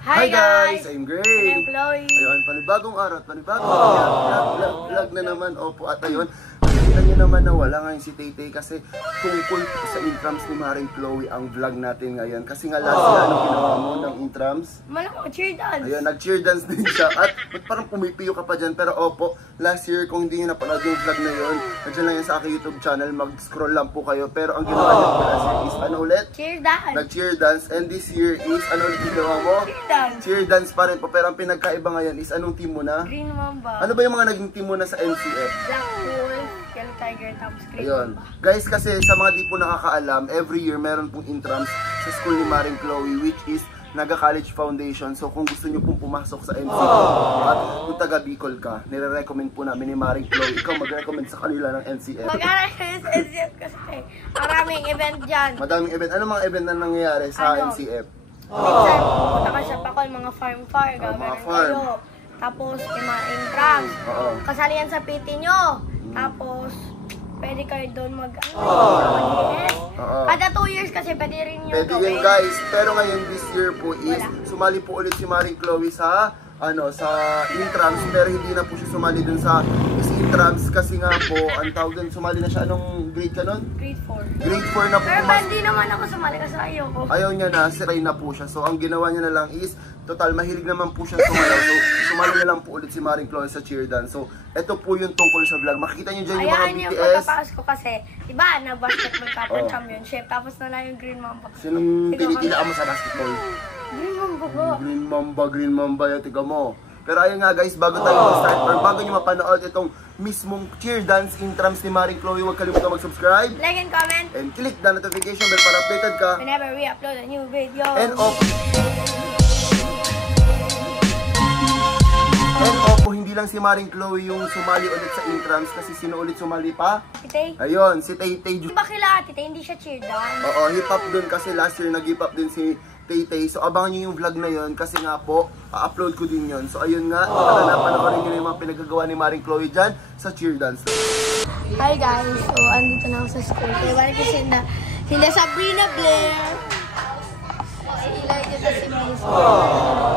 Hi guys! I'm Gray! I'm Chloe! Ayun, panibagong araw at panibagong vlog na naman. Opo, at ayun, nakikita nyo naman na wala ngayon si Tay-Tay kasi tungkol sa intrams ni Maring Chloe ang vlog natin ngayon. Kasi nga last year, anong ginawa mo ng intrams? Malamang cheer dance! Ayun, nag-cheer dance din siya. At parang pumipiyo ka pa dyan. Pero opo, last year, kung hindi nyo napanood yung vlog na yun, nandiyan lang yan sa aking YouTube channel, mag-scroll lang po kayo. Pero ang ginawa niya po last year is ano ulit? Cheer dance! Nag-cheer dance. And this year is ano ulit ginawa mo? Cheer dance! Cheer dance pa rin po. Pero ang pinagkaiba ngayon is anong team mo na? Green Mamba! Ano ba yung mga naging team mo na sa NCF? Black Wolf, Yellow Tiger, tapos Green Ayun. Mamba. Guys, kasi sa mga di po nakakaalam, every year meron pong intrams sa school ni Maring Chloe, which is Naga College Foundation. So kung gusto nyo pong pumasok sa NCF at kung taga Bicol ka, nire-recommend po namin ni Maring Chloe. Ikaw mag-recommend sa kanila ng NCF. Mag-aral kayo sa NCF kasi maraming event dyan. Madaming event. Ano mga event na nangyayari sa NCF? Minsan, pupunta ka sa Pakol, mga farm, mga gagawin farm. kayo. Tapos, yung mga intrams. Oo. Kasali yan sa PT nyo. Tapos, pwede kayo doon mag-DS. Kada 2 years kasi pwede rin yung Pwede yun guys. Pero ngayon this year po is sumali po ulit si Maring Chloe sa sa intrams, pero hindi na po siya sumali dun sa intrams kasi nga po ang tawag dun, sumali na siya. Anong grade ka nun? Grade 4. Grade 4 na po. Pero hindi naman ako sumali kasi ayoko. Ayaw niya na, siray na po siya. So ang ginawa niya na lang is total mahilig naman po siya sumali. So sumali na lang po ulit si Maring Chloe sa cheer dance. So ito po yung tungkol sa vlog. Makikita niyo dyan yung mga Ayan yung BTS. pagkapakas ko kasi, diba, nag-basketball cup championship. Tapos na lang yung Green Mamba. Sinong tinitila mo sa basketball? Green Mamba ko. Green Mamba, yung tiga mo. Pero ayun nga guys, bago tayo mag-start or bago nyo mapanood itong mismong cheer dance intrams ni Maring Chloe, huwag kalimutan mag-subscribe. Like and comment. And click the notification bell para updated ka. Whenever we upload a new video. And opo, hindi lang si Maring Chloe yung sumali ulit sa intrams kasi sino ulit sumali pa? Tay-Tay. Ayun, si Tay-Tay. Di ba kila Tay-Tay, hindi siya cheer dance? Oo, hip-hop dun kasi last year nag-hip-hop din si Tay-Tay. So abangan nyo yung vlog na yun kasi nga po, upload ko din yun. So ayun nga, para napanoorin nyo yung mga pinagagawa ni Maring Chloe dyan sa cheer dance. Hi guys, so andito na ako sa school. Kaya balik kasi sila Sabrina Blair. Si Elijah at si Miss.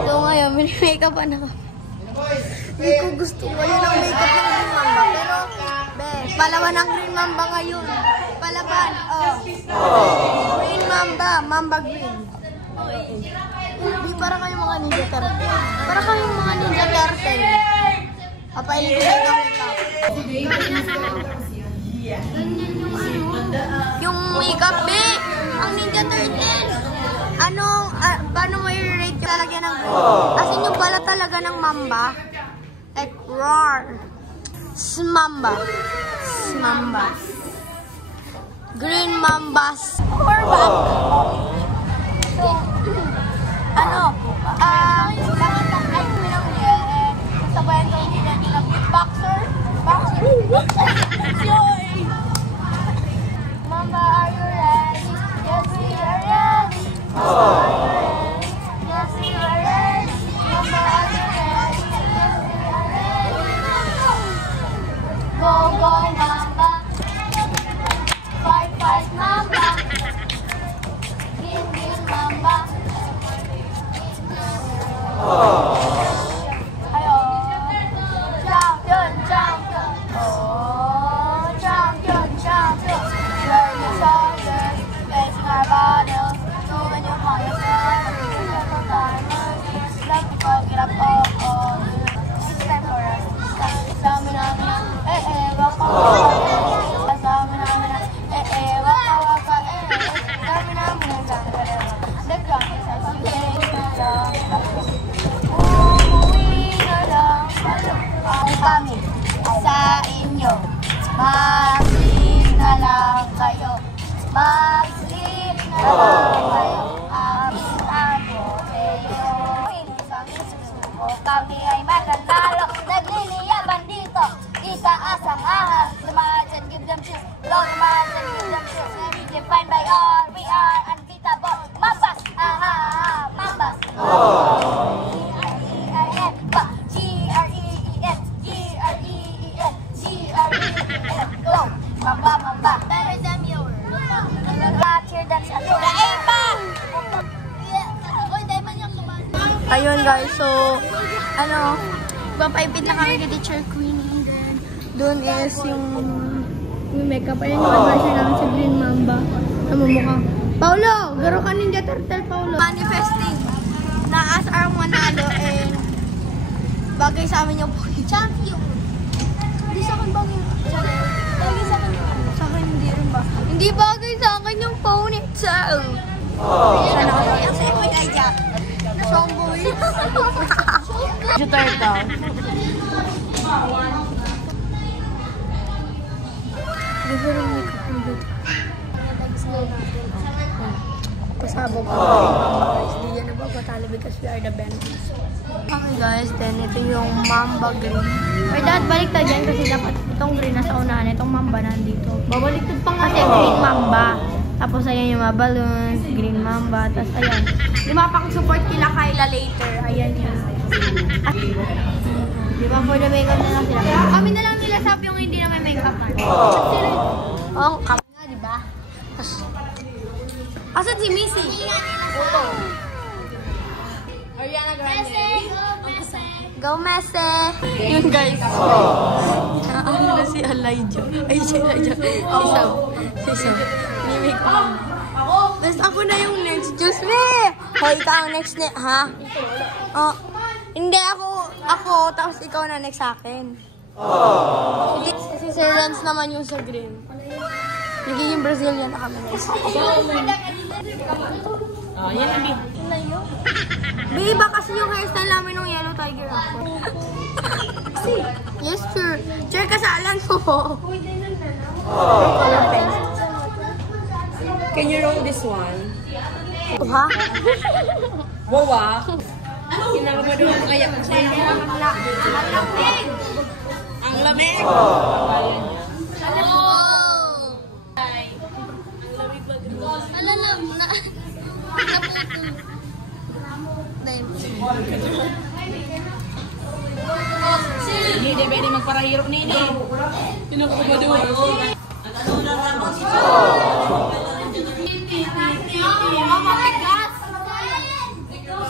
So ngayon, mini-makeupan ako. Hindi ko gusto. Ngayon ang makeup ng Green Mamba. Pero, palawan ng Green Mamba ngayon. Palaban. Green Mamba. Mamba Green. Di para kayong mga Ninja Turtle. Para kayong mga Ninja Turtle. Papailin ko lang ng makeup. Yung makeup, ang Ninja Turtle. Paano mo i-rate yung talagyan ng green? As in yung pala talaga ng mamba. Like, roar. Smamba. Smamba. Green mambas. Or ba? So, ay, minang sabayan ko yung ginagawa. Boxer. Mamba, are you ready? Yes, we are ready. Yes, we are ready. Mamba, are you ready? Yes, we are ready. Go, go, Mamba. Fight, fight, Mamba. Green, green, Mamba. Ayo. Champion, champion. Oh, champion, champion. Learn the soldiers, facing our battles, doing your highest level. Every time let me go, get up, It's time for us. Stamina, waka, waka. Stamina, waka, waka, Stamina, the ground is as you uuwi na lang ang kami sa inyo. Mag-sleep na lang kayo. Mag-sleep na lang kayo. Aming-amo kayo. Isang susuko kami ay matatalo. Nagliliyaban dito. Itaas ang ahas. Lumahan and give them chills. Low lumahan and give them chills. Defined by all. We are unbeatable. Mambas. Mambas. G-R-E-E-N. G-R-E-E-N. G-R-E-E-N. Go. Mamba, mamba. Better than yours. Cheer dance. The A5. Ayun guys, so, ano, papaipit na kami kay Teacher Queenie. Then, doon is yung makeup. Ayun yung advisor namin sa Green Mamba. Namumukha. Paulo! Garo ka Ninja Turtle, Paulo. Manifesting na as our manalo and bagay sa amin yung pony champion. Hindi sa akin bagay. Bagay sa akin. Sa akin hindi rin ba? Hindi bagay sa akin yung pony. Sana ako. Ang sa'yo mo kay Jack. Nasongboy. Ninja Turtle. Gusto rin makeup mo dito. Pasabog ko. Hindi yan nabagpatalo because we are the Bengals. Okay guys, then ito yung Mamba Green. Or dad, balik tayo dyan kasi dapat itong green nasa unahan, itong Mamba nandito. Babaliktad pa nga kasi Green Mamba. Tapos ayan yung mga balloons, Green Mamba. Tapos ayan, di ba pang-support kila Kyla later. Ayan yun. Di ba for the makeup na lang sila. Kami na lang nila sabi yung hindi na may makeup. Oh, kami nga, di ba? Asan si Missy? Ariana Grande. Go Messi! Yun guys. Ano na si Elijah? Ay, si Elijah. Si Sam. Mimik ko. Tapos ako na yung next. Diyos me! Hoy, ikaw ang next ha? Oh, hindi ako, tapos ikaw na next sa akin. Si Sir Lance naman yung sa green. Nagiging Brazilian na kami guys. Oh, yan na din. Iba kasi yung hairstyle namin ng Yellow Tiger ako. Yes, sure. Sure, kasalan mo. Can you roll this one? Ha? Wawa. Kinakabaduhan ko kaya ko sa'yo. Ang lamig! Hindi pwede magparahirap ni Nini. Kinakabaduhan ko.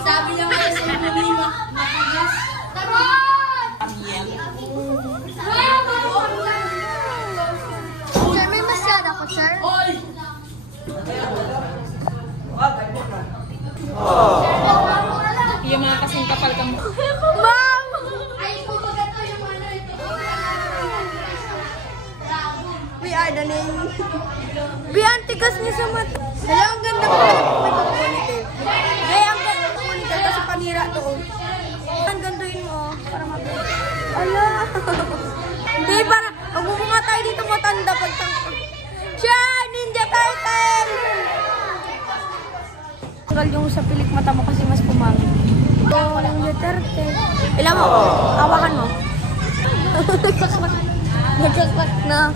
Sabi niya nga sa problema, matigas. Sir, may masyada ko, sir. Yung mga kasing kapal ka mo. Ma'am! We are the name. Biantigas niya sa mat. Hala, ang ganda ko. Gaya, ang ganda ko. Kasi panira to. Ang ganduin mo. Para mabili. Ala. Hindi, para. Magbumunga tayo dito matanda pagtangka. Siya! Ninja Turtle! Tanggal yung sa pilik mata mo kasi mas pumangin. Ninja Turtle. Ilan mo? Awakan mo. Nagkaklat na.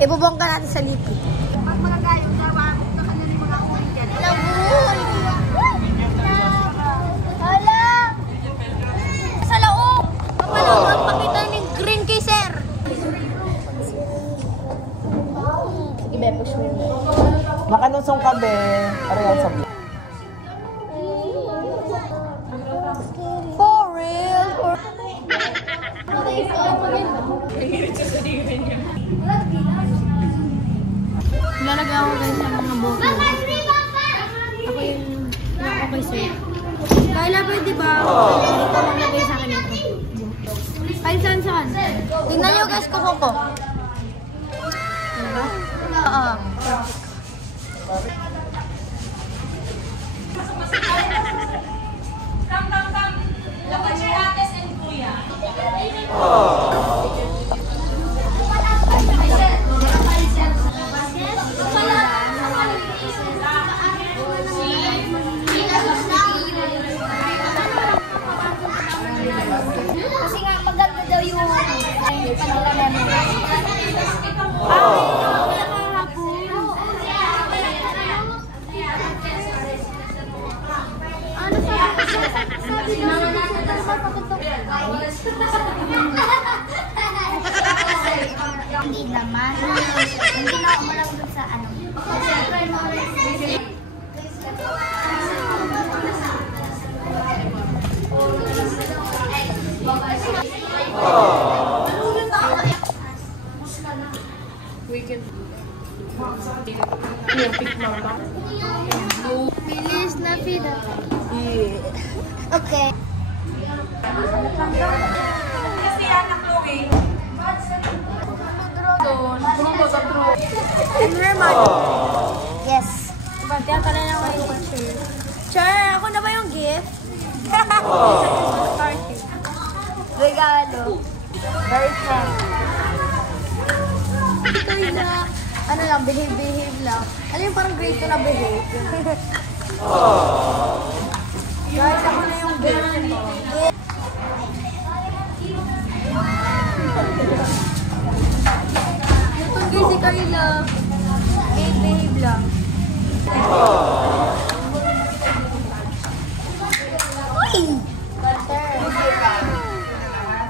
Ibubong ka natin sa lipi. Pag mga gayong nawamok na kanila mga kulit dyan. Labuhol! Hala! Sa loob! Kapalaman, pakita ng green kay sir. Sige, be, push mo yun. Makanusong ka, be. Para yan sabi. For real? Lalagay ako guys sa mga boto. Ako yung okay sir. Kaya pwede ba? Ito maglagay sa akin ito. Ay, saan? Tingnan nyo guys kuko ko. Diba? Oo. Dapat si Ates and Kuya. Kasi nga maganda daw yung panila namin. Ano sabi hindi naman. Hindi na ako malawag sa ano. Frida. Okay. Christiana Chloe. Doon. And Herman. Yes. Bagyan ka na lang ako yung picture. Char, ako na ba yung gift? Regalo. Very fun. Ito na, ano lang, behave lang. Ano yung parang grade ko na behave? Guys, ako na yung gift. Ito guys, si Carla. Behave lang. Uy!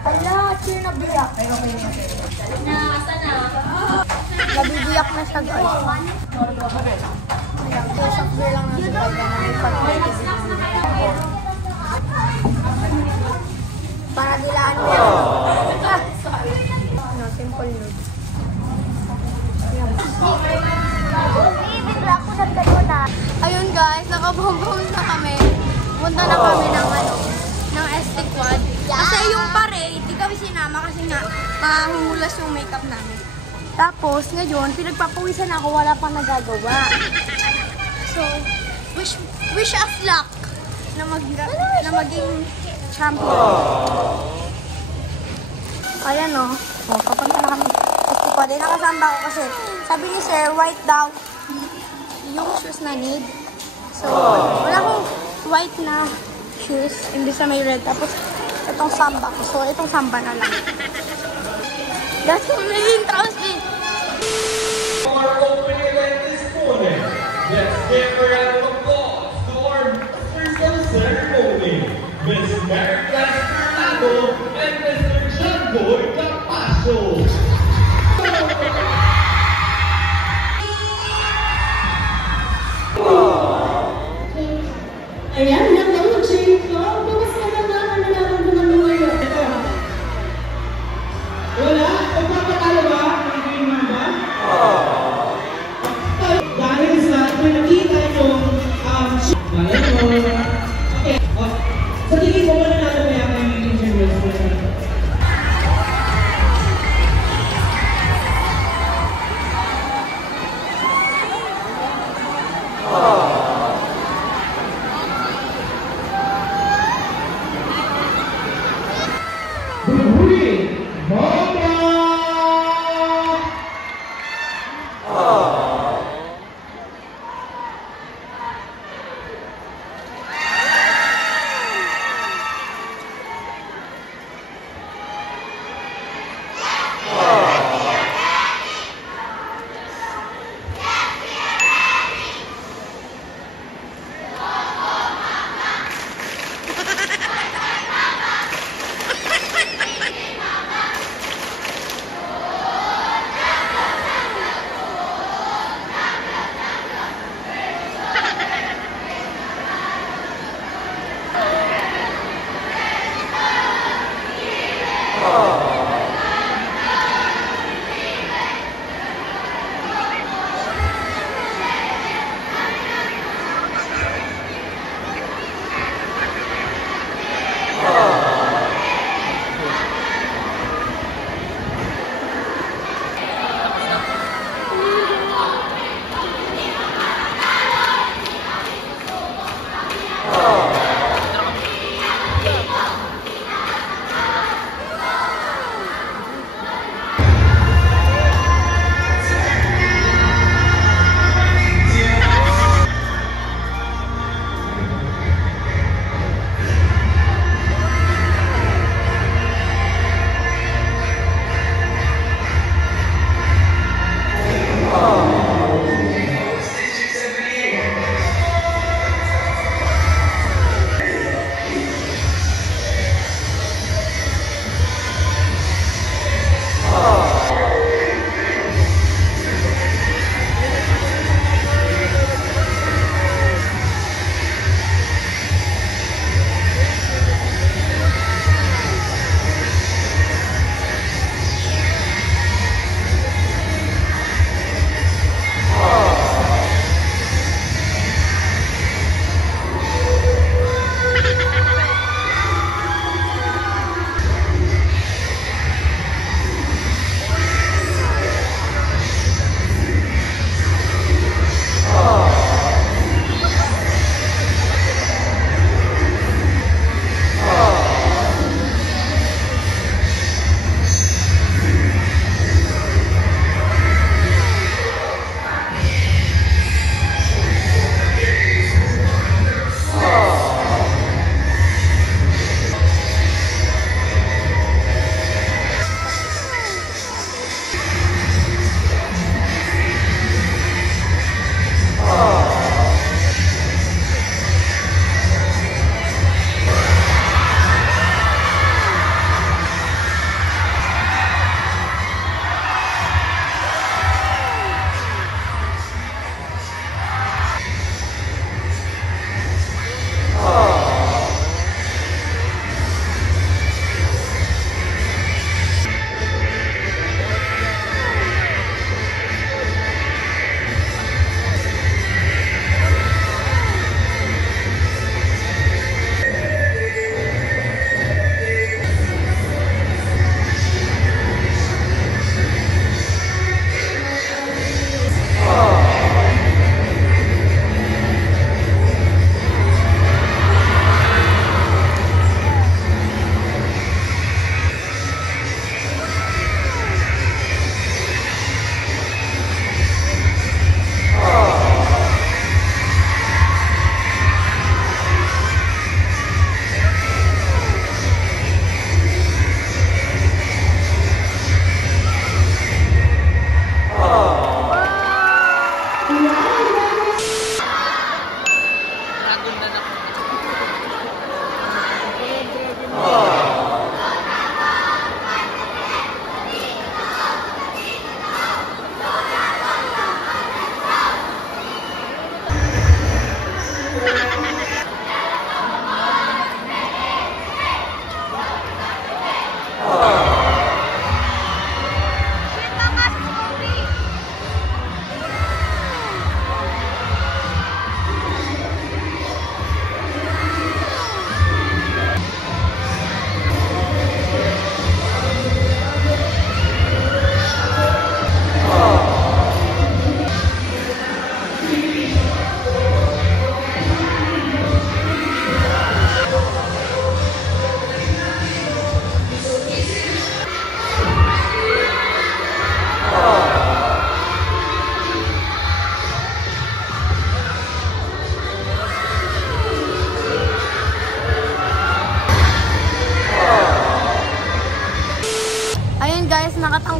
Ala, cheer na biyak. Asa na? Nabibiyak na siya, guys. Ayan, close up girl lang na si Carla na may pag-ibig. Para dilaan mo yan. Ano, simple nude. Ayun guys, nakabumbong na kami. Punta na kami ng Estic Quad. Kasi yung parade, di kami sinama kasi nga mahuhulas yung makeup namin. Tapos ngayon, pinagpapawisan ako, wala pang nagagawa. So, wish us luck na maging champion. Ayan o. Papunta na kami. Estic Quad. Nakasamba ko kasi sabi ni Sir, write down yung shoes na need. So, wala akong white na shoes, hindi sa may red. Tapos, itong samba ko. So, itong samba na lang. That's so many interesting. Our opening event this morning. Let's give a round of applause to our masters of ceremony, Ms. Maricas Fernando and Mr. John Boy Capasso. Ayan, hello, Jane ko. Kamusta naman ang nararamdaman mo ngayon? Wala? Pagpapatalo ba? Hindi mo ba? Dahil sa nakita yung bayan mo. Okay. Sa tingin mo, mananalo ba yung interviews mo?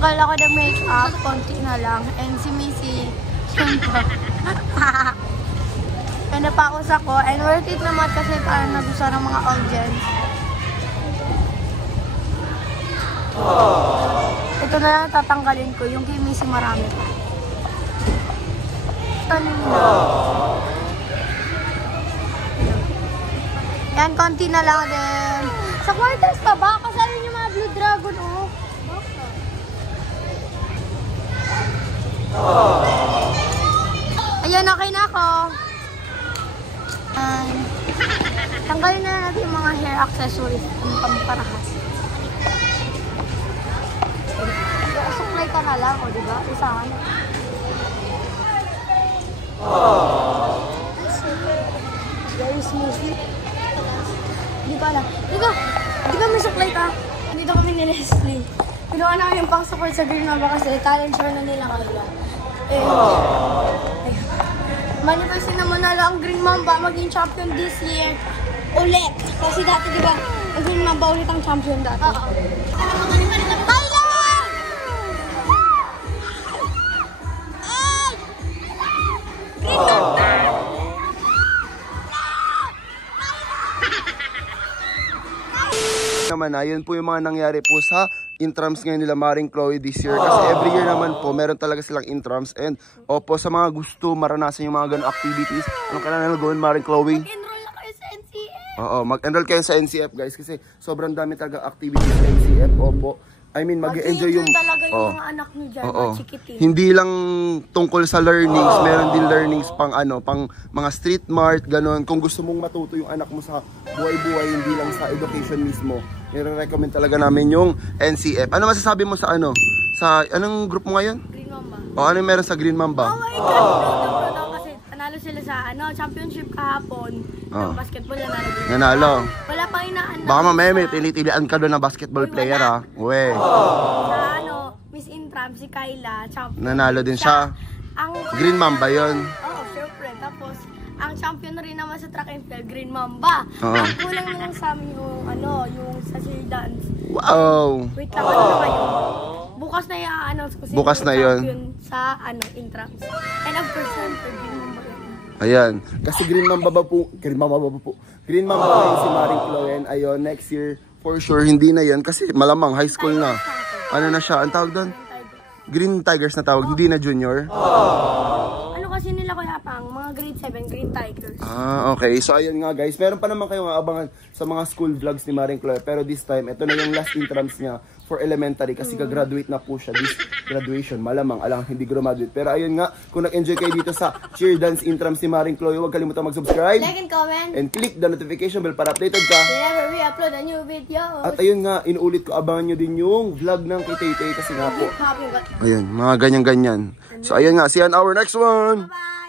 Nagtanggal ako ng makeup, konti na lang. And si Missy, syempre. And napaus ako. And worth it naman kasi parang nagustuhan ng mga audience. Ito na lang tatanggalin ko. Yung kay Missy marami pa. Yan, konti na lang din. Sa quarters pa ba? Kasali yung mga Blue Dragon, oh. Ayun, okay na ako. Tanggalin na natin yung mga hair accessories ng pamparahas. Suklay ka na lang, o diba? Isahan. Very smoothly. Di ba lang? Di ba may suklay ka? Dito kami ni Leslie. Pinuha na kami yung pang-support sa Green Mamba kasi talent show na nila kanila. Manifestin naman na lang ang Green Mamba maging champion this year. Ulit. Kasi dati di ba, ang Green Mamba ulit ang champion dati. Naman na, yun po yung mga nangyari po sa intrams ngayon nila Maring Chloe this year. Kasi every year naman po, meron talaga silang intrams. And opo, sa mga gusto maranasan yung mga ganong activities, anong kailangan gawin Maring Chloe? Mag-enroll na kayo sa NCF. Oo, mag-enroll kayo sa NCF guys kasi sobrang dami talaga activities sa NCF. Opo. I mean, mag-enjoy yung talaga yung mga anak nyo dyan, mga chikitin. Hindi lang tungkol sa learnings, meron din learnings pang pang mga street mart, ganun. Kung gusto mong matuto yung anak mo sa buhay-buhay, hindi lang sa education mismo, nire-recommend talaga namin yung NCF. Ano masasabi mo sa sa anong group mo ngayon? Green Mamba. O ano meron sa Green Mamba? Oh my God, kasi panalo sila sa championship kahapon ng basketball, Nanalo. Wala pang inaanak. Baka mamaya may tinitilian ka doon na basketball player ha. Uwe. Sa Miss Intram, si Kyla, champion. Nanalo din siya. Ang Green Mamba yun. Oo, syempre. Tapos, ang champion rin naman sa track and field, Green Mamba. Oo. Ang kulang na lang sa amin yung sa cheer dance. Wow. Wait lang, ano naman yun? Bukas na i-announce ko Bukas na yun. champion sa Intrams. And of course, syempre, Green Mamba. Ayan. Kasi Green Mamba po. Green Mamba ngayon si Maring Chloe. Ayun, next year, for sure, hindi na yan. Kasi malamang, high school na. Ano na siya? Ang tawag doon? Green Tigers na tawag, hindi na junior. Ano kasi nila kaya pang mga grade 7, Green Tigers. Okay. So, ayun nga guys. Meron pa naman kayong abangan sa mga school vlogs ni Maring Chloe. Pero this time, ito na yung last intrams niya for elementary kasi gagraduate na po siya this graduation. Malamang, alang hindi graduate. Pero ayun nga, kung nag-enjoy kayo dito sa cheer dance intrams ni Maring Chloe, huwag kalimutan mag-subscribe. Like and comment. And click the notification bell para updated ka. Whenever we upload a new video. At ayun nga, inuulit ko, abangan nyo din yung vlog ng kay Tay Tay kasi nga po. Ayun, mga ganyan-ganyan. So ayun nga, see you on our next one. Bye!